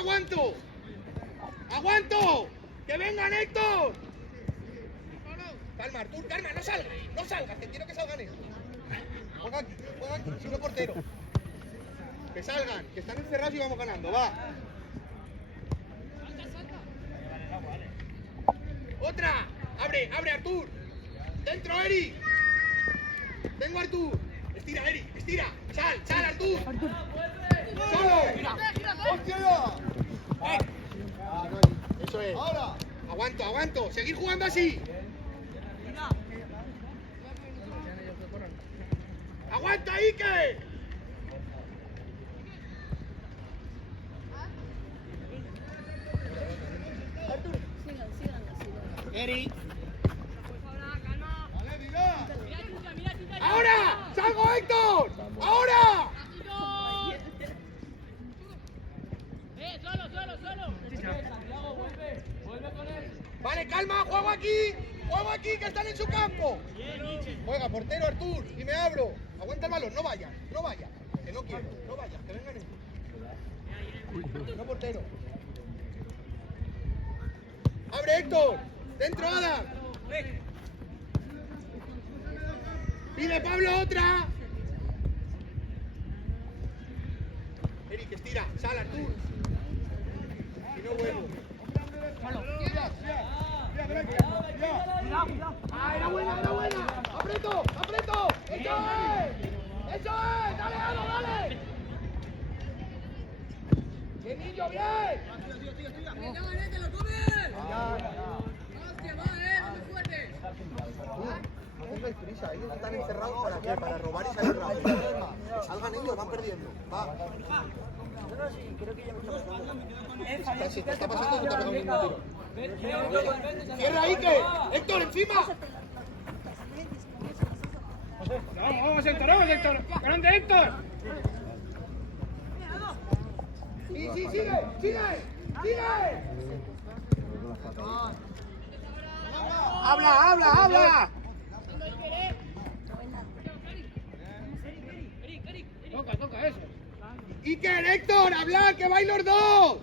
aguanto! ¡Aguanto! ¡Que vengan, Héctor! Calma, Artur, calma, no salgas, no salgas, que quiero que salgan ellos. Juega aquí, si no portero. Que salgan, que están encerrados y vamos ganando, va. ¡Otra! ¡Abre, abre, Artur! ¡Dentro, Eri! ¡Tengo a Artur! ¡Estira, Eri! ¡Estira! ¡Sal, Artur! ¡Solo! ¡Hostia! Eso es. Ahora. Aguanto. Seguir jugando así. ¡Aguanta, Ike! Eri. ¡Ahora! ¡Salgo, Héctor! ¡Ahora! Solo. Vuelve con él. Vale, calma, juego aquí, que están en su campo. Juega, portero, Artur, y me abro. Aguanta el balón, no vayas, que no quiero, no vayas, que vengan ellos. No, portero. Abre, Héctor, dentro, Adam. Pide Pablo otra. Eric, estira, sal, Artur. Y no vuelvo. ¡Ah, era buena! ¡Aprieto! ¡Eso es! ¡Dale, Ano, dale! ¡Bien, niño, bien! ¡Que lo comes! ¡Hostia, va, no te fuertes! No tengáis prisa, ellos están encerrados ¿para qué? Para robar y salir rápido. Que salgan ellos, van perdiendo. Va. Creo que ya me está pasando. Si te está pasando, te está pegando un tiro. ¡Cierra, Ike! ¡Héctor, encima! Vamos, Héctor. ¡Grande, Héctor! Sí, sigue. ¡Habla! Toca eso. Iker, Héctor, habla, que vais los dos.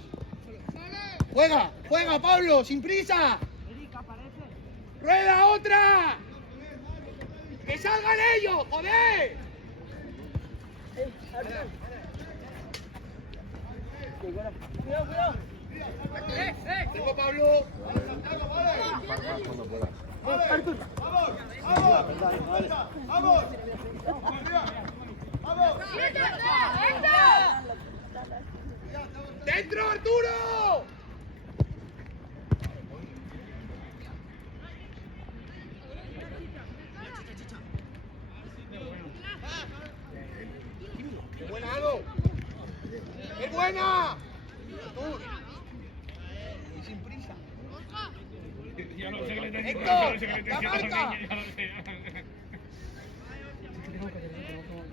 Juega, Pablo, sin prisa. ¡Rueda otra! ¡Que salgan ellos, joder! Cuidado. Tengo Pablo. ¡Vamos! ¡Dentro, Arturo! ¡Qué buena, Ado! ¡Qué buena! Artur. Y sin prisa. Ya lo sé que le tengo. ¡Héctor! ¡La marca!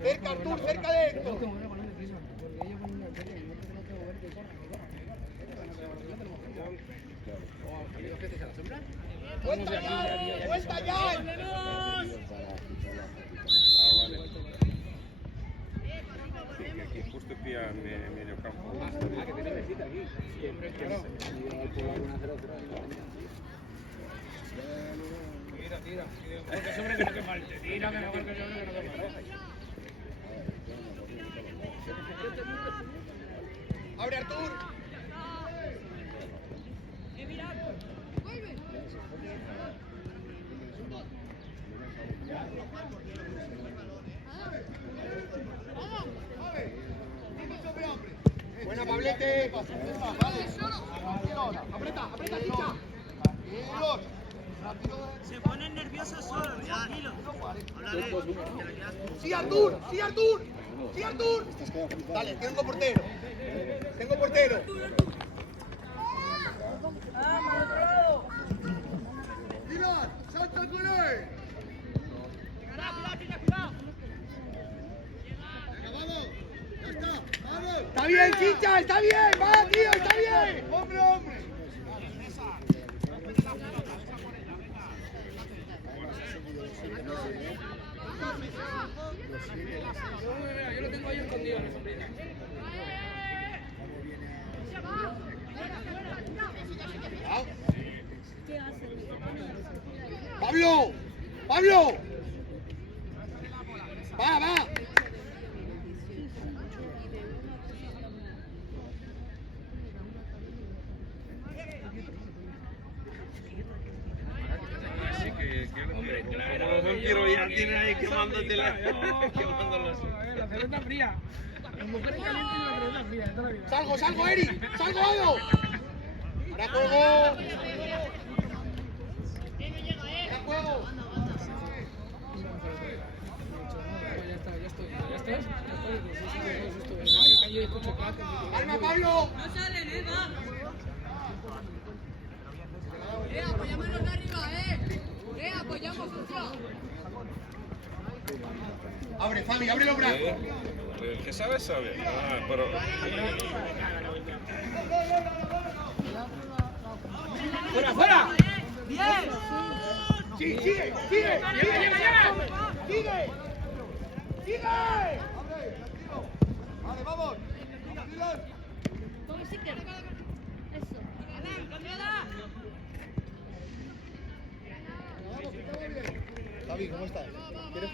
Cerca, Artur, cerca de Héctor. ¡Vuelta ya! Aquí justo pilla medio campo. Que te necesita aquí. Siempre claro. Tira. Que sobre que no te falte. Tira, que mejor que sobre que no te falte. ¡Abre, Artur! Buena, Pablete. Aprieta, Chicha. Se ponen nerviosos solos, tranquilo. ¡Sí, Artur! Dale, tengo portero. ¡Tira! ¡Salta con él! ¡Está bien, Chicha! ¡Está bien! ¡Va, tío! ¡Está bien! ¡Hombre! Yo lo tengo ahí escondido. ¡Pablo! ¡Pablo! ¡Va, va! Así que hombre, claro, como los vampiros ya tienen ahí quemándotela. Quemándolos. La cerveza fría. Las mujeres calientes y la cerveza fría. Esto es lo que ¡Salgo, salgo, Eri! ¡Salgo, Ado! ¡Ahora juego! ¡Ahora juego! Ya está. Yo escucho claques. ¡Calma, Pablo! No salen, va. Apoyamos los de arriba, apoyamos, socio. Abre, Fabi, abre los brazos. El que sabe, sabe. Ah, pero... ¡Fuera, fuera! Sí, sigue, sigue, sigue, sigue, sigue. Vale, vamos. Javi, ¿cómo estás? ¿Quieres